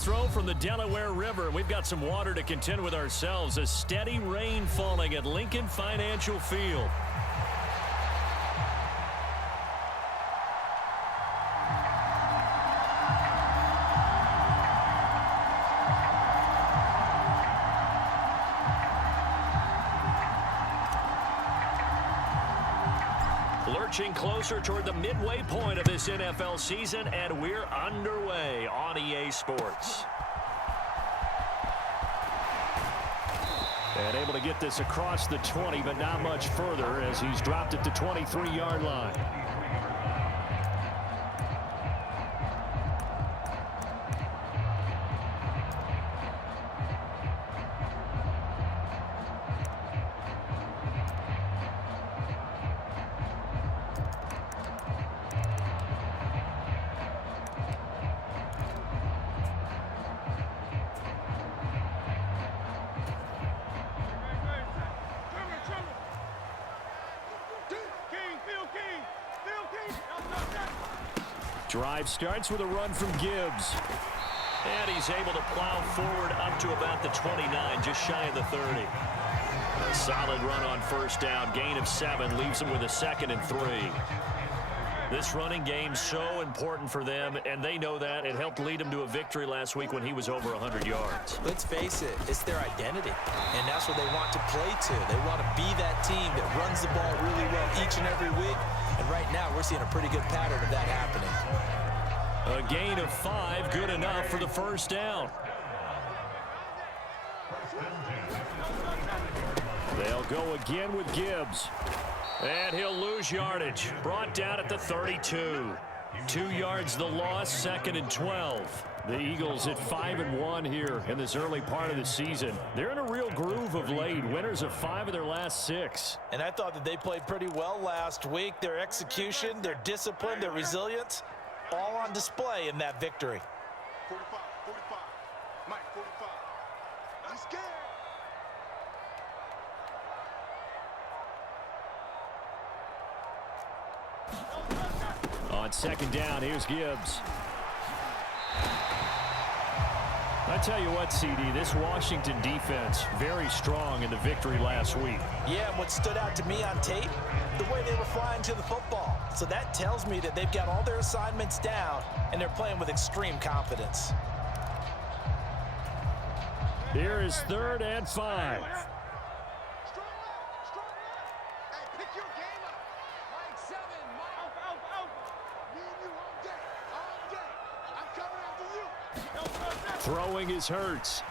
Throw from the Delaware River. We've got some water to contend with ourselves. A steady rain falling at Lincoln Financial Field. Lurching closer toward the midway point of this NFL season, and we're underway on EA Sports. And able to get this across the 20, but not much further as he's dropped at the 23-yard line. Drive starts with a run from Gibbs. And he's able to plow forward up to about the 29, just shy of the 30. A solid run on first down. Gain of 7 leaves him with a 2nd and 3. This running game so important for them, and they know that. It helped lead him to a victory last week when he was over 100 yards. Let's face it, it's their identity, and that's what they want to play to. They want to be that team that runs the ball really well each and every week, and right now we're seeing a pretty good pattern of that happening. A gain of 5, good enough for the first down. They'll go again with Gibbs. And he'll lose yardage. Brought down at the 32. 2 yards the loss, 2nd and 12. The Eagles at 5-1 here in this early part of the season. They're in a real groove of late. Winners of 5 of their last 6. And I thought that they played pretty well last week. Their execution, their discipline, their resilience, all on display in that victory. 45, Mike, 45. He's scared. On 2nd down, here's Gibbs. I tell you what, CD, this Washington defense, very strong in the victory last week. Yeah, and what stood out to me on tape, the way they were flying to the football. So that tells me that they've got all their assignments down, and they're playing with extreme confidence. Here is 3rd and 5. Throwing is Hurts.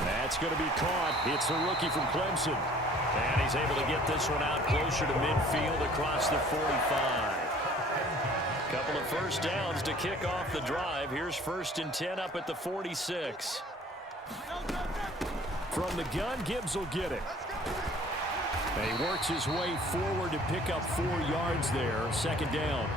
That's going to be caught. It's a rookie from Clemson. And he's able to get this one out closer to midfield across the 45. Couple of first downs to kick off the drive. Here's 1st and 10 up at the 46. From the gun, Gibbs will get it. And he works his way forward to pick up 4 yards there. 2nd down.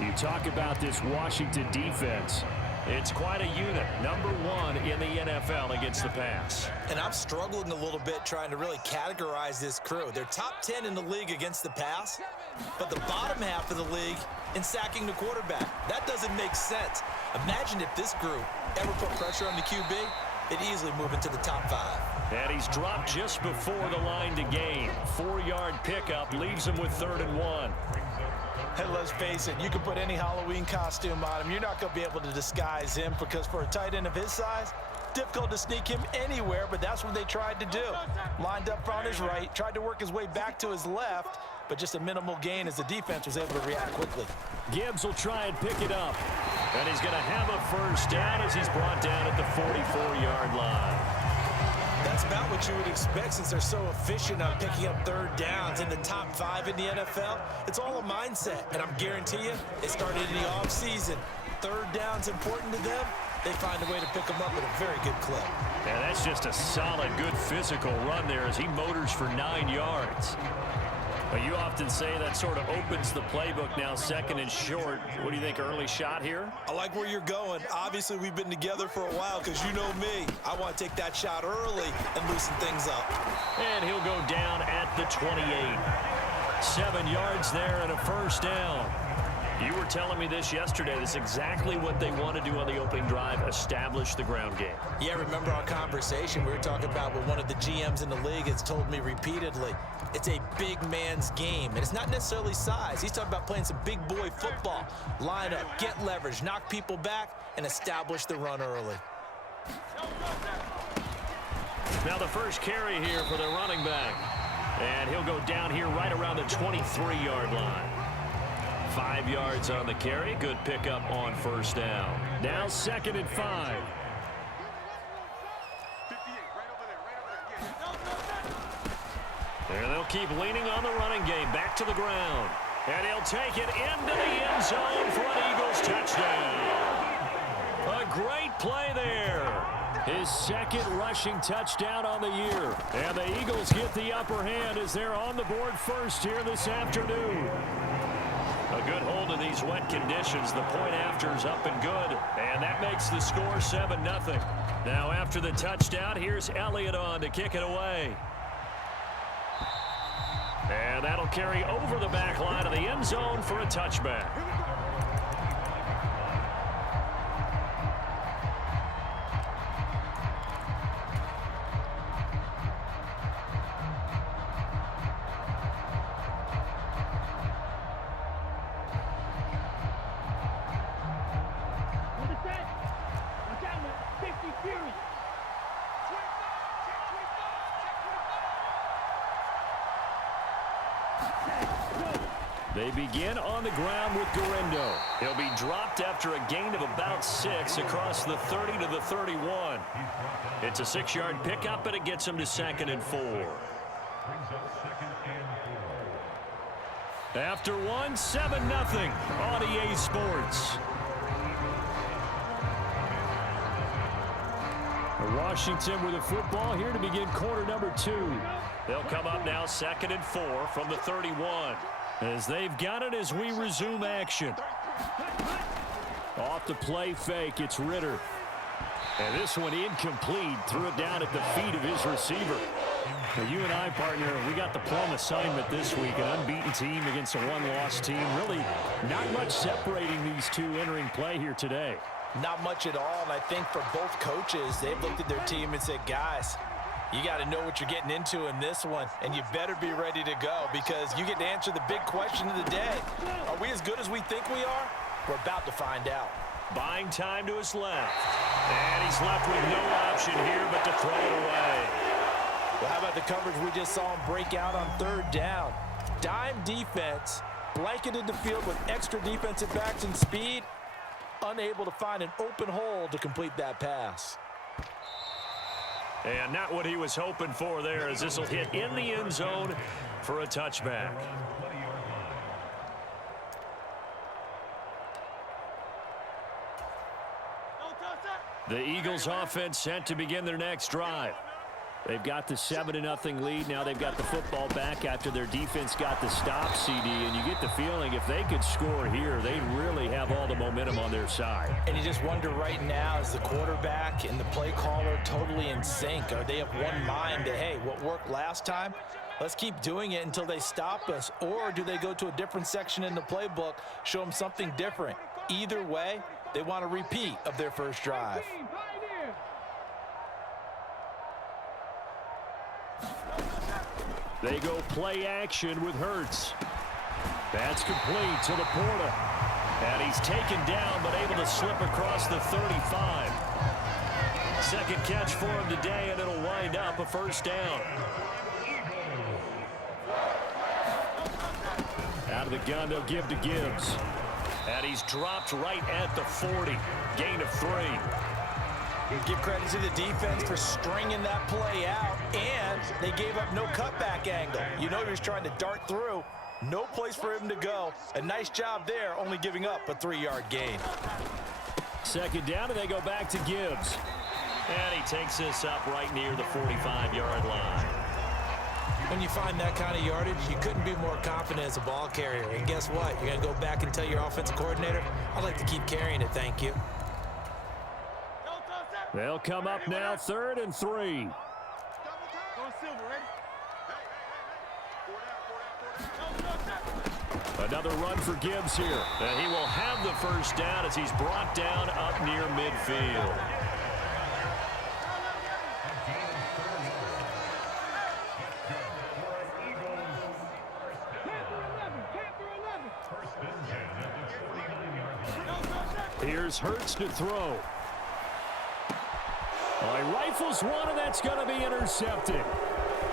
You talk about this Washington defense. It's quite a unit, number 1 in the NFL against the pass. And I'm struggling a little bit trying to really categorize this crew. They're top 10 in the league against the pass, but the bottom half of the league in sacking the quarterback. That doesn't make sense. Imagine if this group ever put pressure on the QB, they'd easily move into the top 5. And he's dropped just before the line to gain. 4-yard pickup leaves him with 3rd and 1. And let's face it, you can put any Halloween costume on him. You're not going to be able to disguise him because for a tight end of his size, difficult to sneak him anywhere, but that's what they tried to do. Lined up on his right, tried to work his way back to his left, but just a minimal gain as the defense was able to react quickly. Gibbs will try and pick it up. And he's going to have a first down as he's brought down at the 44-yard line. That's about what you would expect since they're so efficient on picking up 3rd downs in the top 5 in the NFL. It's all a mindset, and I'm guarantee you, it started in the offseason. 3rd down's important to them. They find a way to pick them up at a very good clip. Yeah, that's just a solid, good physical run there as he motors for 9 yards. But you often say that sort of opens the playbook now, 2nd and short. What do you think, early shot here? I like where you're going. Obviously, we've been together for a while because you know me. I want to take that shot early and loosen things up. And he'll go down at the 28. 7 yards there and a first down. You were telling me this yesterday. This is exactly what they want to do on the opening drive, establish the ground game. Yeah, remember our conversation we were talking about with one of the GMs in the league has told me repeatedly, it's a big man's game, and it's not necessarily size. He's talking about playing some big boy football. Line up, get leverage, knock people back, and establish the run early. Now the first carry here for the running back. And he'll go down here right around the 23-yard line. 5 yards on the carry. Good pickup on first down. Now 2nd and 5. 58, right over there. And they'll keep leaning on the running game. Back to the ground. And he'll take it into the end zone for an Eagles touchdown. A great play there. His 2nd rushing touchdown on the year. And the Eagles get the upper hand as they're on the board first here this afternoon. A good hold in these wet conditions. The point after's up and good. And that makes the score 7-0. Now after the touchdown, here's Elliott on to kick it away. And that'll carry over the back line of the end zone for a touchback. They begin on the ground with Gurindo. He'll be dropped after a gain of about 6 across the 30 to the 31. It's a 6-yard pickup, and it gets him to 2nd and 4. After 1, 7-0 on EA Sports. Washington with the football here to begin quarter number 2. They'll come up now 2nd and 4 from the 31. As they've got it as we resume action. Off the play fake, it's Ritter. And this one incomplete. Threw it down at the feet of his receiver. Now, you and I, partner, we got the plum assignment this week. An unbeaten team against a one-loss team. Really not much separating these two entering play here today. Not much at all, and I think for both coaches, they've looked at their team and said, guys, you got to know what you're getting into in this one, and you better be ready to go because you get to answer the big question of the day. Are we as good as we think we are? We're about to find out. Buying time to his left. And he's left with no option here but to throw it away. Well, how about the coverage we just saw him break out on 3rd down? Dime defense, blanketed the field with extra defensive backs and speed, unable to find an open hole to complete that pass. And not what he was hoping for there, as this will hit in the end zone for a touchback. The Eagles offense set to begin their next drive. They've got the 7-0 lead. Now they've got the football back after their defense got the stop, CD. And you get the feeling if they could score here, they'd really have all the momentum on their side. And you just wonder right now, is the quarterback and the play caller totally in sync? Are they of one mind that, hey, what worked last time, let's keep doing it until they stop us? Or do they go to a different section in the playbook, show them something different? Either way, they want a repeat of their first drive. They go play action with Hurts. That's complete to Laporta. And he's taken down but able to slip across the 35. Second catch for him today, and it'll wind up a first down. Out of the gun, they'll give to Gibbs. And he's dropped right at the 40. Gain of 3. Give credit to the defense for stringing that play out, and they gave up no cutback angle. You know he was trying to dart through. No place for him to go. A nice job there, only giving up a 3-yard gain. Second down, and they go back to Gibbs. And he takes this up right near the 45-yard line. When you find that kind of yardage, you couldn't be more confident as a ball carrier. And guess what? You're going to go back and tell your offensive coordinator, I'd like to keep carrying it, thank you. They'll come up now 3rd and 3. Another run for Gibbs here. And he will have the first down as he's brought down up near midfield. Here's Hurts to throw. He rifles one, and that's going to be intercepted.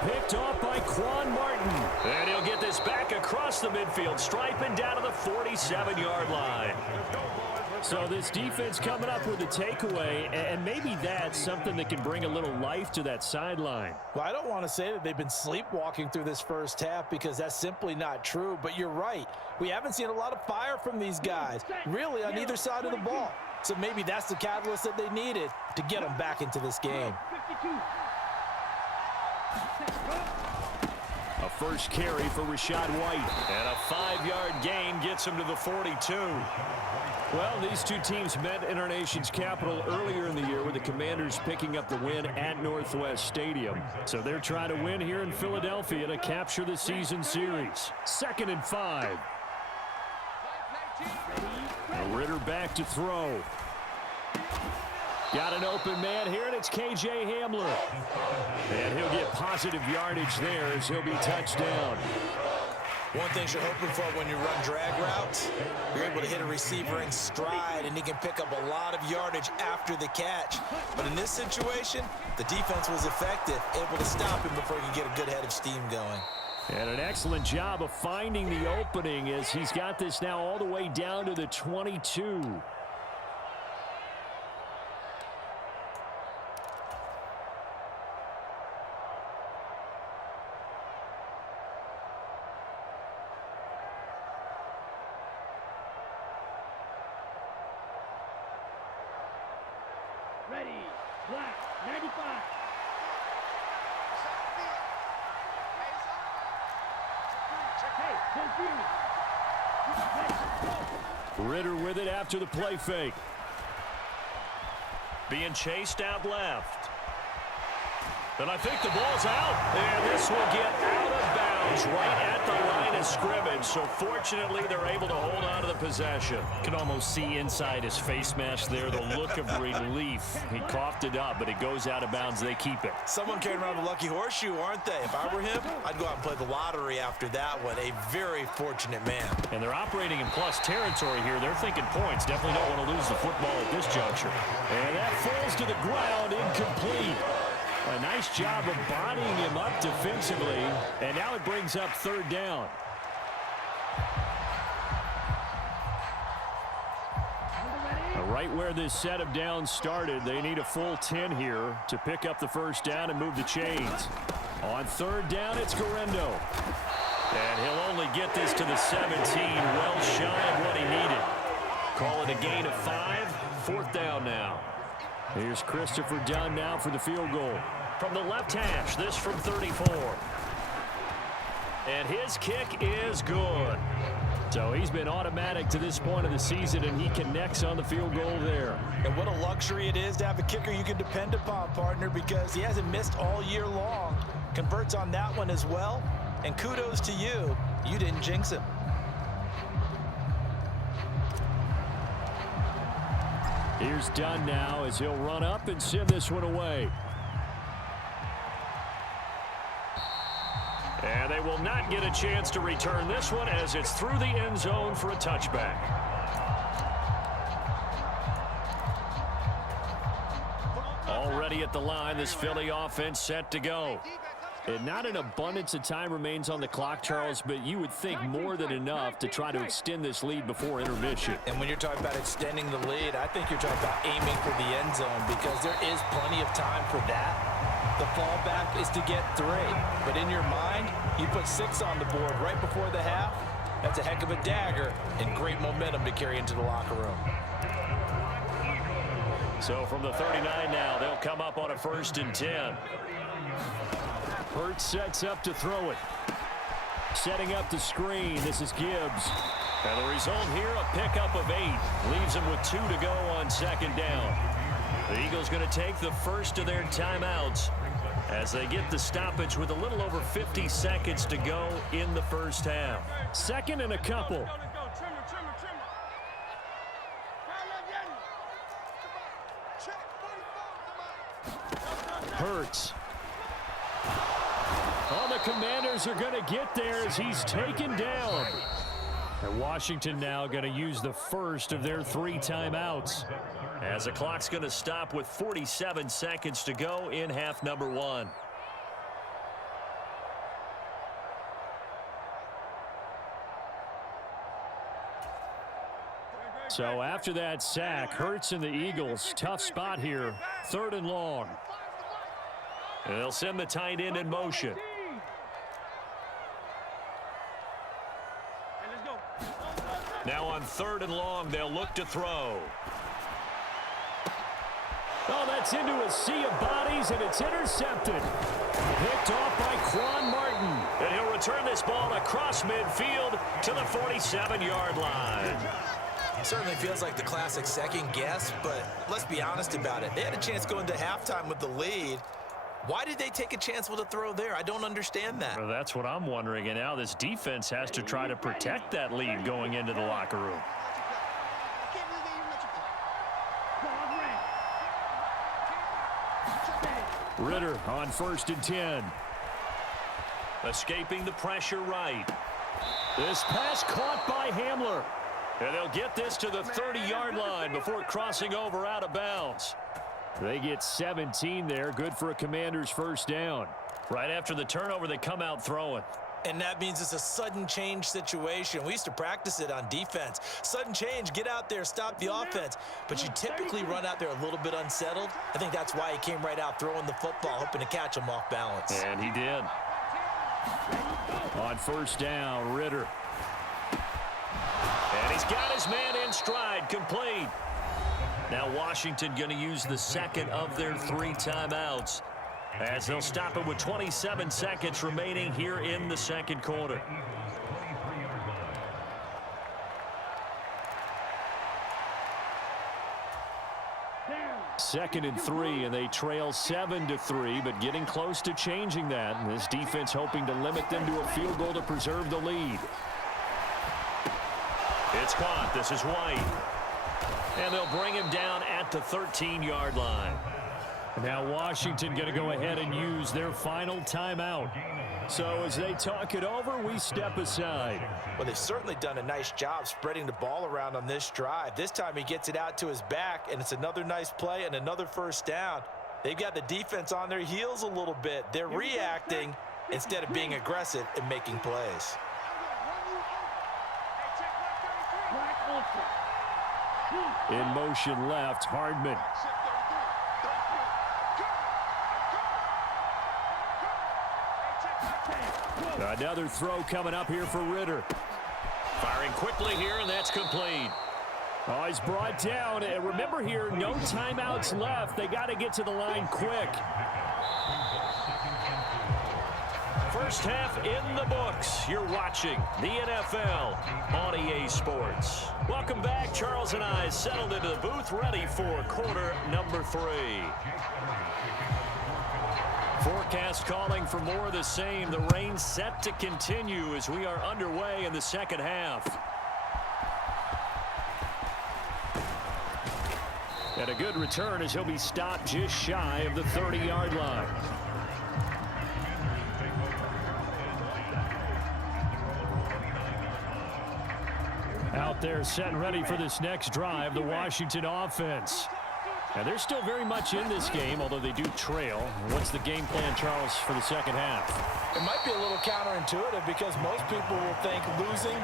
Picked off by Quan Martin. And he'll get this back across the midfield stripe and down to the 47-yard line. So this defense coming up with a takeaway, and maybe that's something that can bring a little life to that sideline. Well, I don't want to say that they've been sleepwalking through this first half because that's simply not true, but you're right. We haven't seen a lot of fire from these guys, really on either side of the ball. So maybe that's the catalyst that they needed to get them back into this game. A first carry for Rachaad White. And a 5-yard gain gets him to the 42. Well, these two teams met in our nation's capital earlier in the year with the Commanders picking up the win at Northwest Stadium. So they're trying to win here in Philadelphia to capture the season series. 2nd and 5. Ritter back to throw. Got an open man here, and it's K.J. Hamler. And he'll get positive yardage there as he'll be touched down. One thing you're hoping for when you run drag routes, you're able to hit a receiver in stride, and he can pick up a lot of yardage after the catch. But in this situation, the defense was effective, able to stop him before he could get a good head of steam going. And an excellent job of finding the opening as he's got this now all the way down to the 22. Ready, black, 95. Ritter with it after the play fake. Being chased out left. And I think the ball's out. And this will get out of bounds right at the line of scrimmage. So fortunately, they're able to hold on to the possession. Can almost see inside his face mask there the look of relief. He coughed it up, but it goes out of bounds. They keep it. Someone carrying around a lucky horseshoe, aren't they? If I were him, I'd go out and play the lottery after that one. A very fortunate man. And they're operating in plus territory here. They're thinking points. Definitely don't want to lose the football at this juncture. And that falls to the ground, incomplete. A nice job of bodying him up defensively. And now it brings up 3rd down. Right where this set of downs started, they need a full 10 here to pick up the first down and move the chains. On 3rd down, it's Guerrero. And he'll only get this to the 17, well shy of what he needed. Call it a gain of 5, 4th down now. Here's Christopher Dunn now for the field goal. From the left hash, this from 34. And his kick is good. So he's been automatic to this point of the season, and he connects on the field goal there. And what a luxury it is to have a kicker you can depend upon, partner, because he hasn't missed all year long. Converts on that one as well. And kudos to you. You didn't jinx him. Here's Dunn now as he'll run up and send this one away. And they will not get a chance to return this one as it's through the end zone for a touchback. Already at the line, this Philly offense set to go. And not an abundance of time remains on the clock, Charles, but you would think more than enough to try to extend this lead before intermission. And when you're talking about extending the lead, I think you're talking about aiming for the end zone because there is plenty of time for that. The fallback is to get 3. But in your mind, you put 6 on the board right before the half. That's a heck of a dagger and great momentum to carry into the locker room. So from the 39 now, they'll come up on a 1st and 10. Hurts sets up to throw it. Setting up the screen, this is Gibbs. And the result here, a pickup of 8. Leaves him with 2 to go on 2nd down. The Eagles going to take the first of their timeouts as they get the stoppage with a little over 50 seconds to go in the first half. Second and a couple. Hurts. Oh, the Commanders are going to get there as he's taken down. And Washington now going to use the first of their 3 timeouts. As the clock's going to stop with 47 seconds to go in half number 1. So after that sack, Hurts and the Eagles, tough spot here, 3rd and long. And they'll send the tight end in motion. Now on 3rd and long, they'll look to throw. Oh, that's into a sea of bodies, and it's intercepted. Picked off by Quan Martin. And he'll return this ball across midfield to the 47-yard line. Certainly feels like the classic second guess, but let's be honest about it. They had a chance going into halftime with the lead. Why did they take a chance with a throw there? I don't understand that. Well, that's what I'm wondering, and now this defense has to try to protect that lead going into the locker room. Ritter on 1st and 10. Escaping the pressure right. This pass caught by Hamler. And they'll get this to the 30-yard line before crossing over out of bounds. They get 17 there. Good for a Commander's first down. Right after the turnover, they come out throwing. And that means it's a sudden change situation. We used to practice it on defense. Sudden change, get out there, stop the offense. But you typically run out there a little bit unsettled. I think that's why he came right out throwing the football, hoping to catch him off balance. And he did. On 1st down, Ritter. And he's got his man in stride, complete. Now Washington going to use the second of their 3 timeouts, as they'll stop it with 27 seconds remaining here in the second quarter. Second and 3, and they trail 7-3, but getting close to changing that. And this defense hoping to limit them to a field goal to preserve the lead. It's caught. This is White. And they'll bring him down at the 13-yard line. Now Washington going to go ahead and use their final timeout. So as they talk it over, we step aside. Well, they've certainly done a nice job spreading the ball around on this drive. This time he gets it out to his back, and it's another nice play and another first down. They've got the defense on their heels a little bit. They're reacting instead of being aggressive and making plays. In motion left, Hardman. Another throw coming up here for Ritter. Firing quickly here, and that's complete. Oh, he's brought down. And remember here, no timeouts left. They got to get to the line quick. First half in the books. You're watching the NFL on EA Sports. Welcome back. Charles and I settled into the booth, ready for quarter number 3. Forecast calling for more of the same. The rain set to continue as we are underway in the second half. And a good return as he'll be stopped just shy of the 30-yard line. Out there set and ready for this next drive, the Washington offense. And they're still very much in this game, although they do trail. What's the game plan, Charles, for the second half? It might be a little counterintuitive because most people will think losing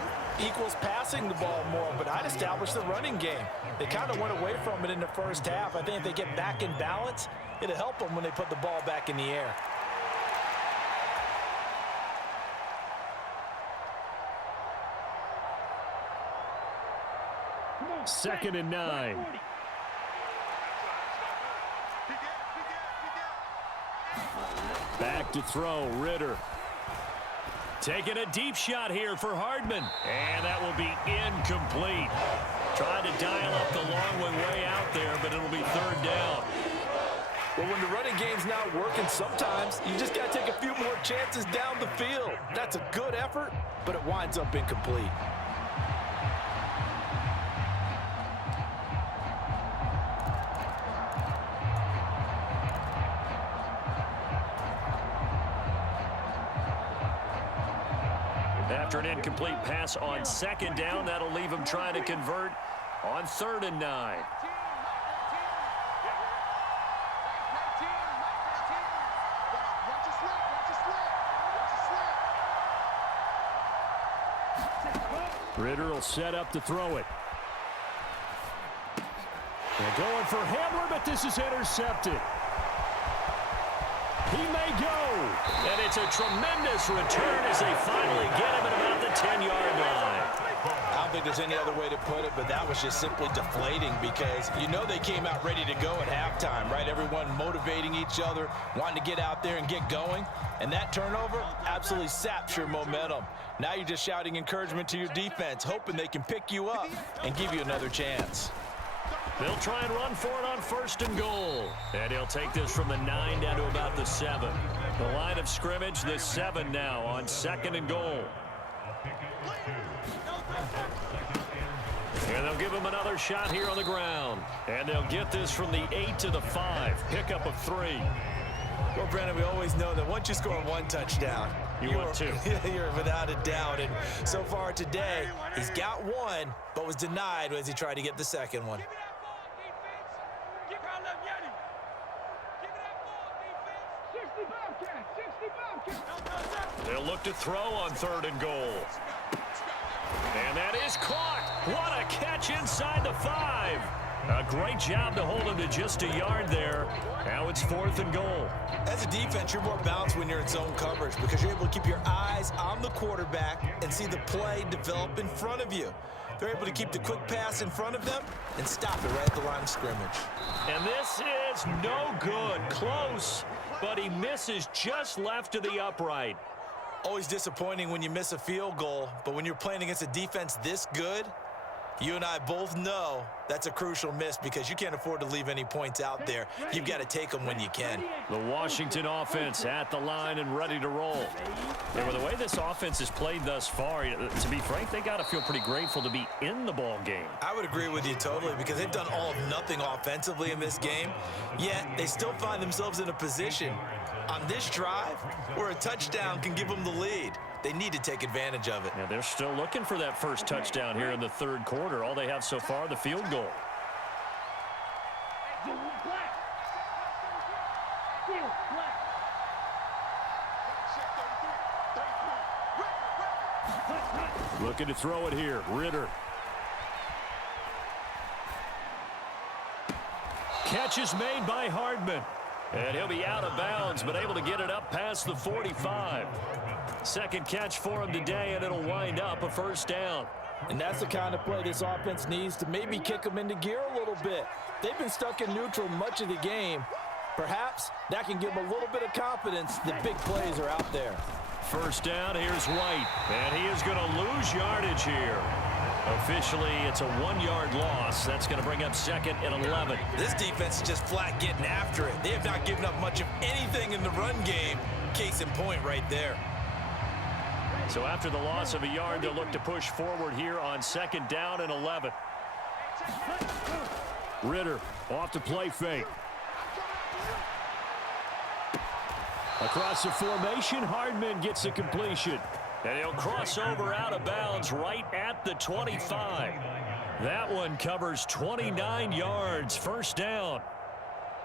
equals passing the ball more, but I'd establish the running game. They kind of went away from it in the first half. I think if they get back in balance, it'll help them when they put the ball back in the air. Second and 9. Back to throw, Ritter. Taking a deep shot here for Hardman. And that will be incomplete. Trying to dial up the long one way out there, but it'll be 3rd down. Well, when the running game's not working, sometimes you just got to take a few more chances down the field. That's a good effort, but it winds up incomplete. After an incomplete pass on second down, that'll leave him trying to convert on 3rd and 9. Ritter will set up to throw it. They're going for Hamler, but this is intercepted. He may go. And it's a tremendous return as they finally get him at about the 10-yard line. I don't think there's any other way to put it, but that was just simply deflating because you know they came out ready to go at halftime, right? Everyone motivating each other, wanting to get out there and get going. And that turnover absolutely saps your momentum. Now you're just shouting encouragement to your defense, hoping they can pick you up and give you another chance. They'll try and run for it on 1st and goal. And he'll take this from the 9 down to about the 7. The line of scrimmage, the 7 now on 2nd and goal. And they'll give him another shot here on the ground. And they'll get this from the 8 to the 5. Pickup of 3. Well, Brandon, we always know that once you score one touchdown, You want two. You're without a doubt. And so far today, he's got one, but was denied as he tried to get the second one. They'll look to throw on 3rd and goal. And that is caught. What a catch inside the 5. A great job to hold him to just a yard there. Now it's 4th and goal. As a defense, you're more balanced when you're in zone coverage because you're able to keep your eyes on the quarterback and see the play develop in front of you. They're able to keep the quick pass in front of them and stop it right at the line of scrimmage. And this is no good. Close, but he misses just left to the upright. Always disappointing when you miss a field goal, but when you're playing against a defense this good, you and I both know that's a crucial miss because you can't afford to leave any points out there. You've got to take them when you can. The Washington offense at the line and ready to roll. Yeah, well, the way this offense has played thus far, to be frank, they got to feel pretty grateful to be in the ball game. I would agree with you totally because they've done all of nothing offensively in this game, yet they still find themselves in a position on this drive where a touchdown can give them the lead. They need to take advantage of it. Yeah, they're still looking for that first touchdown here in the 3rd quarter. All they have so far, the field goal. Looking to throw it here. Ritter. Catch is made by Hardman. And he'll be out of bounds, but able to get it up past the 45. Second catch for him today, and it'll wind up a 1st down. And that's the kind of play this offense needs to maybe kick them into gear a little bit. They've been stuck in neutral much of the game. Perhaps that can give them a little bit of confidence that big plays are out there. 1st down, here's White. And he is going to lose yardage here. Officially, it's a 1-yard loss. That's going to bring up 2nd and 11. This defense is just flat getting after it. They have not given up much of anything in the run game. Case in point right there. So after the loss of a yard, they'll look to push forward here on 2nd down and 11. Ritter off to play fake. Across the formation, Hardman gets the completion. And he'll cross over out of bounds right at the 25. That one covers 29 yards. 1st down.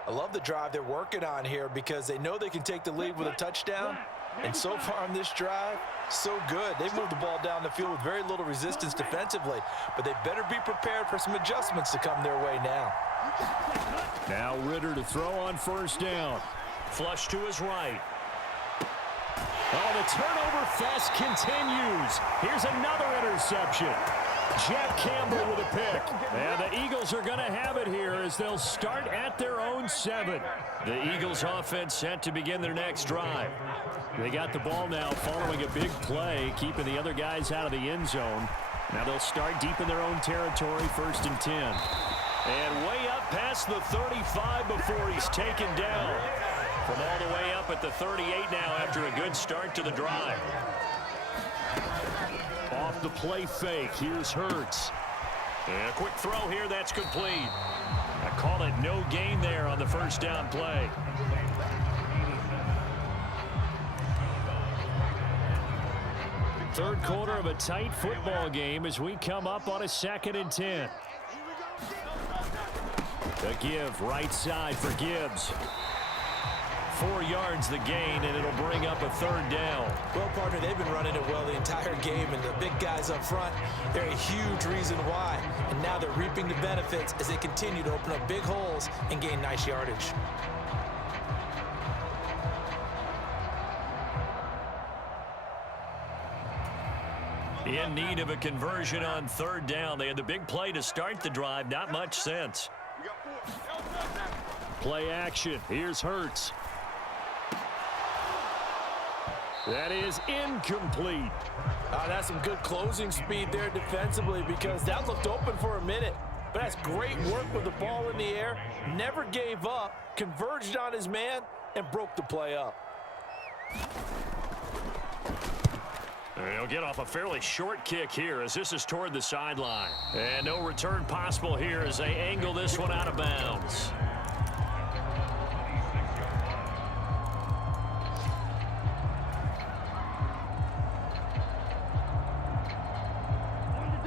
I love the drive they're working on here because they know they can take the lead with a touchdown. And so far on this drive, so good. They've moved the ball down the field with very little resistance defensively. But they better be prepared for some adjustments to come their way now. Now Ritter to throw on 1st down. Flush to his right. Oh, the turnover fest continues. Here's another interception. Jack Campbell with a pick. And the Eagles are going to have it here as they'll start at their own 7. The Eagles offense set to begin their next drive. They got the ball now following a big play, keeping the other guys out of the end zone. Now they'll start deep in their own territory, 1st and 10. And way up past the 35 before he's taken down. From all the way up at the 38 now after a good start to the drive. Off the play fake, here's Hurts. And a quick throw here, that's complete. I call it no gain there on the first down play. Third quarter of a tight football game as we come up on a 2nd and 10. The give, right side for Gibbs. 4 yards the gain, and it'll bring up a 3rd down. Well, partner, they've been running it well the entire game, and the big guys up front, they're a huge reason why. And now they're reaping the benefits as they continue to open up big holes and gain nice yardage. In need of a conversion on 3rd down. They had the big play to start the drive. Not much sense. Play action. Here's Hurts. That is incomplete. That's some good closing speed there defensively because that looked open for a minute. But that's great work with the ball in the air. Never gave up, converged on his man, and broke the play up. He'll get off a fairly short kick here as this is toward the sideline. And no return possible here as they angle this one out of bounds.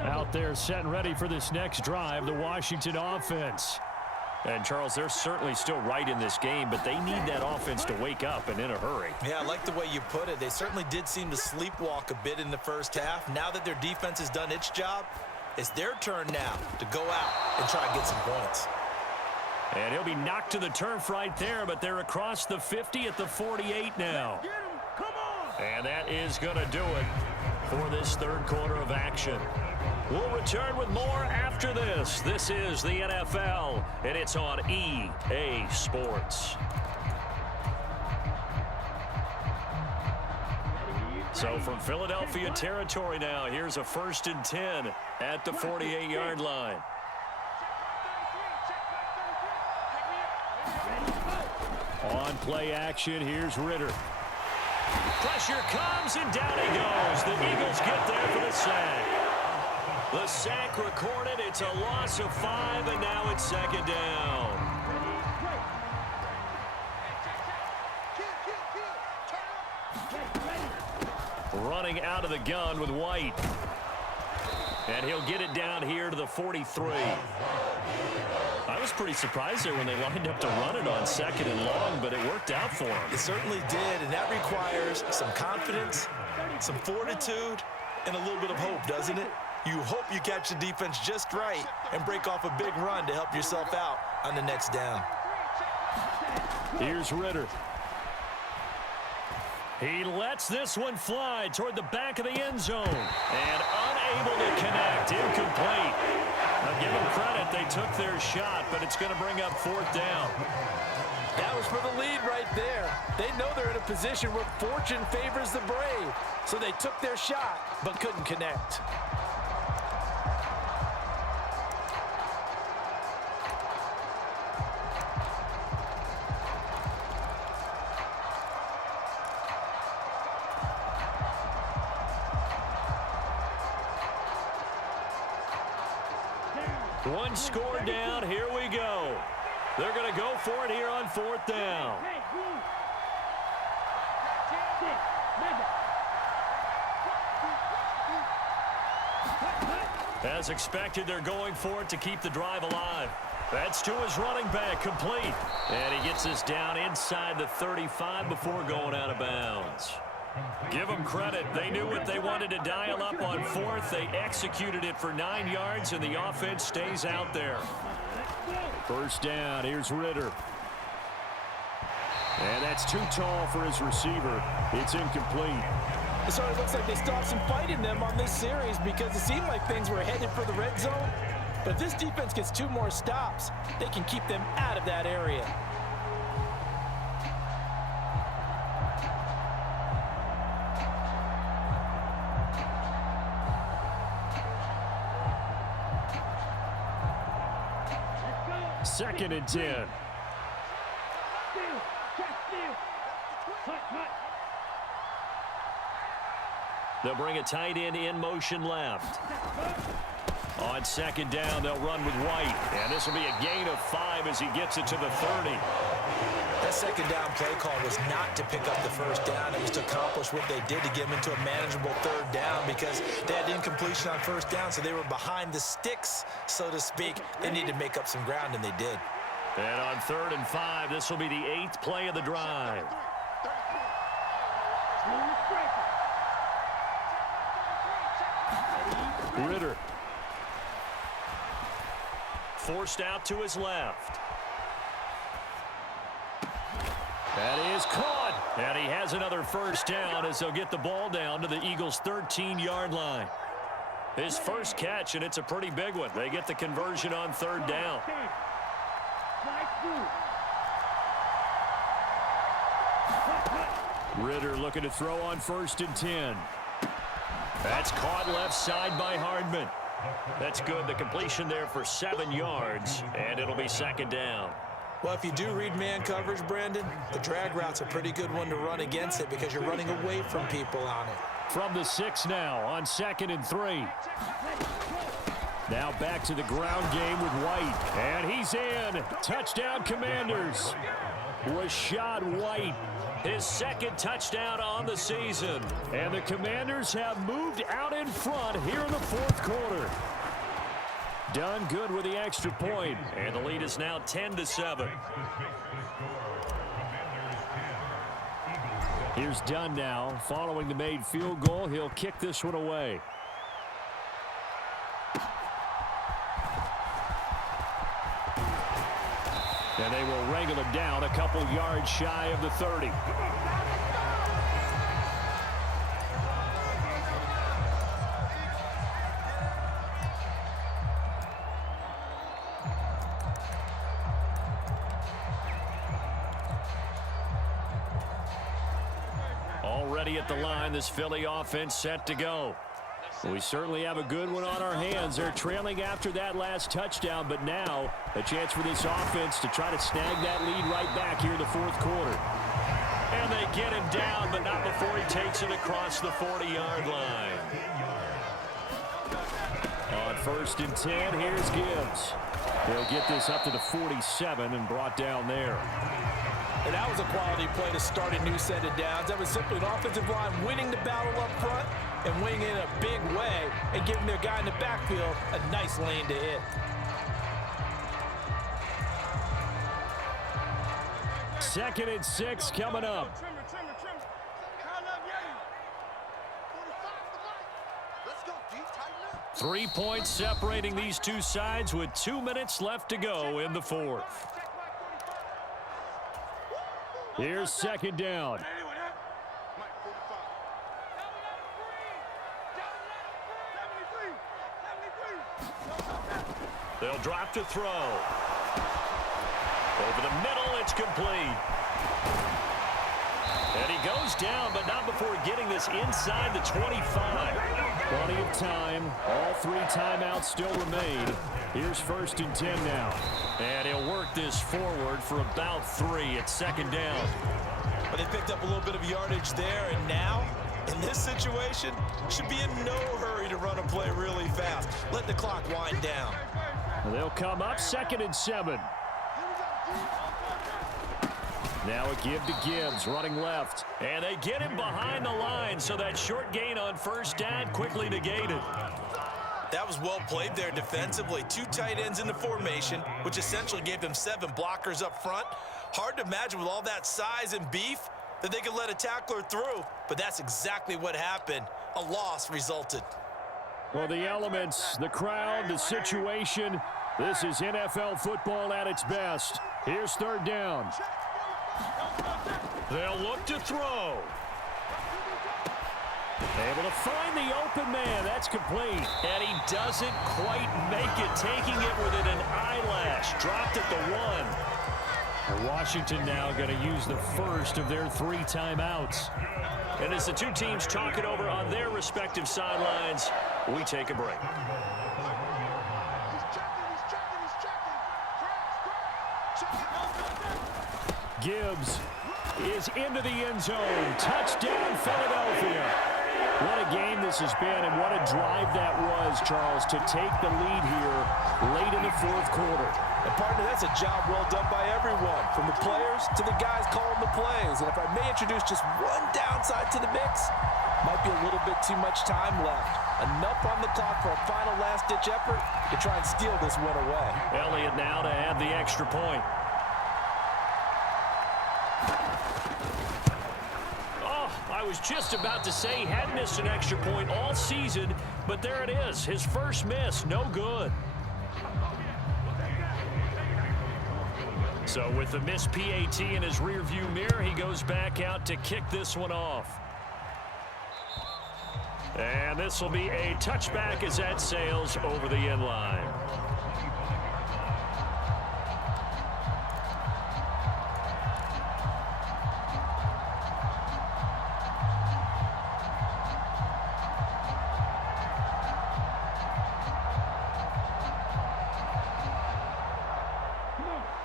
Out there set and ready for this next drive, the Washington offense. And, Charles, they're certainly still right in this game, but they need that offense to wake up and in a hurry. Yeah, I like the way you put it. They certainly did seem to sleepwalk a bit in the first half. Now that their defense has done its job, it's their turn now to go out and try and get some points. And he'll be knocked to the turf right there, but they're across the 50 at the 48 now. And that is going to do it for this 3rd quarter of action. We'll return with more after this. This is the NFL, and it's on EA Sports. So from Philadelphia territory now, here's a 1st and 10 at the 48-yard line. On play action, here's Ritter. Pressure comes, and down he goes. The Eagles get there for the sack. The sack recorded. It's a loss of 5, and now it's 2nd down. Running out of the gun with White. And he'll get it down here to the 43. I was pretty surprised there when they lined up to run it on 2nd and long, but it worked out for him. It certainly did, and that requires some confidence, some fortitude, and a little bit of hope, doesn't it? You hope you catch the defense just right and break off a big run to help yourself out on the next down. Here's Ritter. He lets this one fly toward the back of the end zone. And unable to connect. Incomplete. Now give them credit. They took their shot, but it's going to bring up 4th down. That was for the lead right there. They know they're in a position where fortune favors the brave. So they took their shot, but couldn't connect. One score down. Here we go. They're going to go for it here on 4th down. As expected, they're going for it to keep the drive alive. That's to his running back, complete. And he gets this down inside the 35 before going out of bounds. Give them credit. They knew what they wanted to dial up on 4th. They executed it for 9 yards, and the offense stays out there. 1st down. Here's Ritter. And that's too tall for his receiver. It's incomplete. It sort of looks like they stopped some fight in them on this series because it seemed like things were headed for the red zone. But if this defense gets 2 more stops, they can keep them out of that area. 2nd and 10. Steal. Check steal. Cut. They'll bring a tight end in motion left. On 2nd down, they'll run with White. And this will be a gain of 5 as he gets it to the 30. That 2nd down play call was not to pick up the 1st down. It was to accomplish what they did to get them into a manageable 3rd down because they had incompletion on 1st down, so they were behind the sticks, so to speak. They needed to make up some ground, and they did. And on 3rd and 5, this will be the 8th play of the drive. Ritter. Forced out to his left. That is caught. And he has another 1st down as they'll get the ball down to the Eagles' 13-yard line. His first catch, and it's a pretty big one. They get the conversion on 3rd down. Ritter looking to throw on 1st and 10. That's caught left side by Hardman. That's good. The completion there for 7 yards, and it'll be 2nd down. Well, if you do read man coverage, Brandon, the drag route's a pretty good one to run against it because you're running away from people on it. From the 6 now on 2nd and 3. Now back to the ground game with White. And he's in. Touchdown, Commanders. Rashad White. His 2nd touchdown on the season. And the Commanders have moved out in front here in the 4th quarter. Done good with the extra point. And the lead is now 10-7. Here's Dunn now. Following the made field goal, he'll kick this one away. And they will wrangle him down a couple yards shy of the 30. Already at the line, this Philly offense set to go. We certainly have a good one on our hands. They're trailing after that last touchdown, but now a chance for this offense to try to snag that lead right back here in the 4th quarter. And they get him down, but not before he takes it across the 40-yard line. On 1st and 10, here's Gibbs. They'll get this up to the 47 and brought down there. And that was a quality play to start a new set of downs. That was simply an offensive line winning the battle up front and winning in a big way and giving their guy in the backfield a nice lane to hit. Second and 6 coming up. 3 points separating these two sides with 2 minutes left to go in the 4th. Here's 2nd down. They'll drop to throw. Over the middle, it's complete. And he goes down, but not before getting this inside the 25. Plenty of time. All 3 timeouts still remain. Here's 1st and 10 now. And he'll work this forward for about 3 at 2nd down. But they picked up a little bit of yardage there, and now, in this situation, should be in no hurry to run a play really fast. Let the clock wind down. They'll come up 2nd and 7. Now a give to Gibbs, running left. And they get him behind the line, so that short gain on 1st down quickly negated. That was well played there defensively. 2 tight ends in the formation, which essentially gave them 7 blockers up front. Hard to imagine with all that size and beef that they could let a tackler through, but that's exactly what happened. A loss resulted. Well, the elements, the crowd, the situation, this is NFL football at its best. Here's 3rd down. They'll look to throw. Able to find the open man. That's complete. And he doesn't quite make it, taking it within an eyelash. Dropped at the 1. Washington now going to use the first of their 3 timeouts. And as the two teams talk it over on their respective sidelines, we take a break. Gibbs is into the end zone. Touchdown, Philadelphia. What a game this has been, and what a drive that was, Charles, to take the lead here late in the fourth quarter. And partner, that's a job well done by everyone, from the players to the guys calling the plays. And if I may introduce just one downside to the mix, might be a little bit too much time left. Enough on the clock for a final last-ditch effort to try and steal this win away. Elliott now to add the extra point. I was just about to say he had missed an extra point all season, but there it is. His first miss, no good. So with the missed PAT in his rearview mirror, he goes back out to kick this one off. And this will be a touchback as that sails over the end line.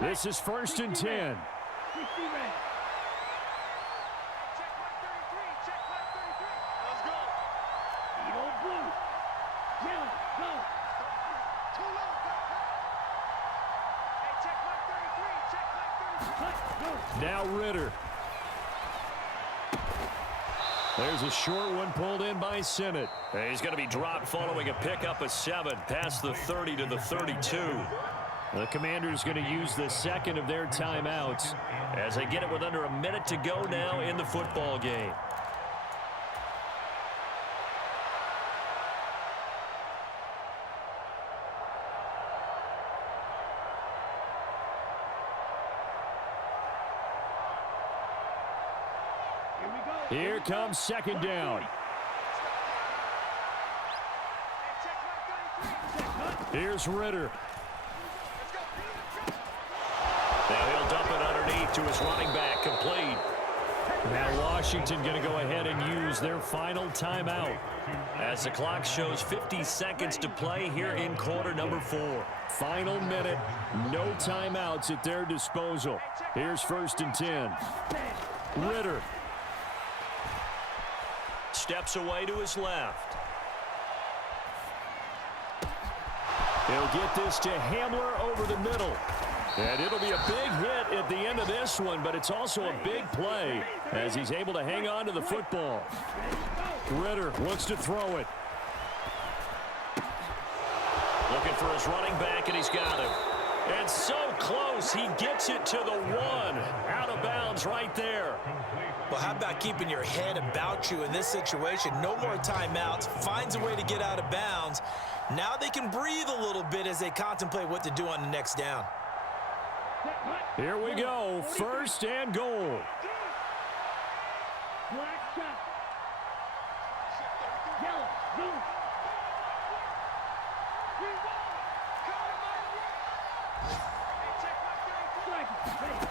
This is 1st and 10. Check mark 33. Check mark 33. Let's go. Eagle blue. Yellow, go. Too low. Hey, check mark 33. Check mark 33. Cut, go. Now Ritter. There's a short one pulled in by Sinnott. He's going to be dropped following a pickup of 7 past the 30 to the 32. The Commanders going to use the second of their timeouts as they get it with under a minute to go now in the football game. Here we go. Here comes 2nd down. Hey, check mark 33. Check cut. Here's Ritter. Now he'll dump it underneath to his running back, complete. Now Washington going to go ahead and use their final timeout. As the clock shows 50 seconds to play here in quarter number 4. Final minute, no timeouts at their disposal. Here's 1st and 10. Ritter. Steps away to his left. He'll get this to Hamler over the middle. And it'll be a big hit at the end of this one, but it's also a big play as he's able to hang on to the football. Ritter looks to throw it. Looking for his running back, and he's got him. And so close, he gets it to the 1. Out of bounds right there. Well, how about keeping your head about you in this situation? No more timeouts. Finds a way to get out of bounds. Now they can breathe a little bit as they contemplate what to do on the next down. Here we go. 1st and goal. Black shot. Yellow, blue. Green ball. Hey, check mark 33. Strike.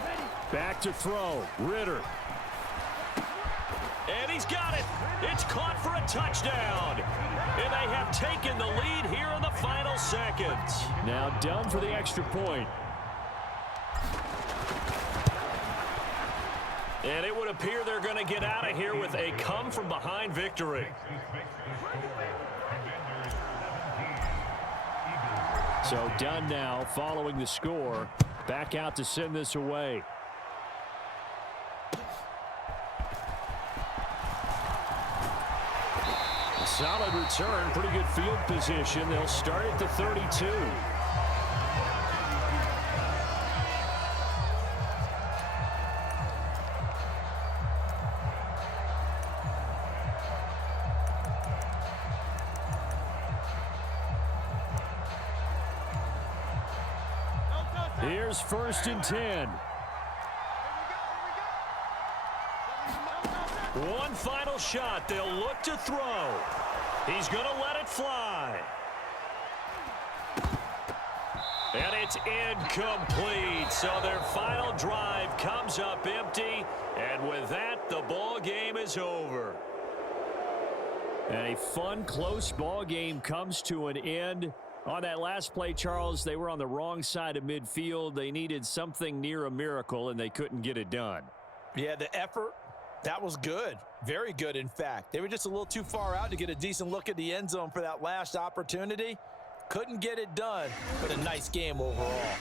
Ready. Back to throw. Ritter. And he's got it. It's caught for a touchdown. And they have taken the lead here in the final seconds. Now done for the extra point. And it would appear they're going to get out of here with a come-from-behind victory. So done now following the score. Back out to send this away. A solid return, pretty good field position. They'll start at the 32. Here's 1st and 10. One final shot. They'll look to throw. He's going to let it fly. And it's incomplete. So their final drive comes up empty. And with that, the ball game is over. And a fun, close ball game comes to an end On that last play, Charles, they were on the wrong side of midfield. They needed something near a miracle, and they couldn't get it done. Yeah, the effort, that was good. Very good, in fact. They were just a little too far out to get a decent look at the end zone for that last opportunity. Couldn't get it done, but a nice game overall.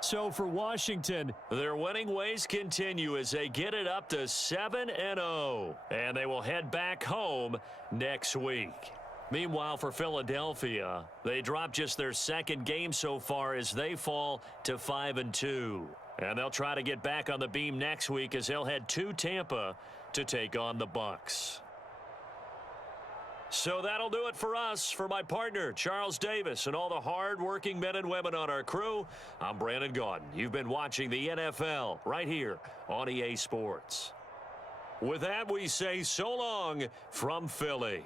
So for Washington, their winning ways continue as they get it up to 7-0. And they will head back home next week. Meanwhile, for Philadelphia, they dropped just their second game so far as they fall to 5-2. And they'll try to get back on the beam next week as they'll head to Tampa to take on the Bucs. So that'll do it for us. For my partner, Charles Davis, and all the hard-working men and women on our crew, I'm Brandon Gaudin. You've been watching the NFL right here on EA Sports. With that, we say so long from Philly.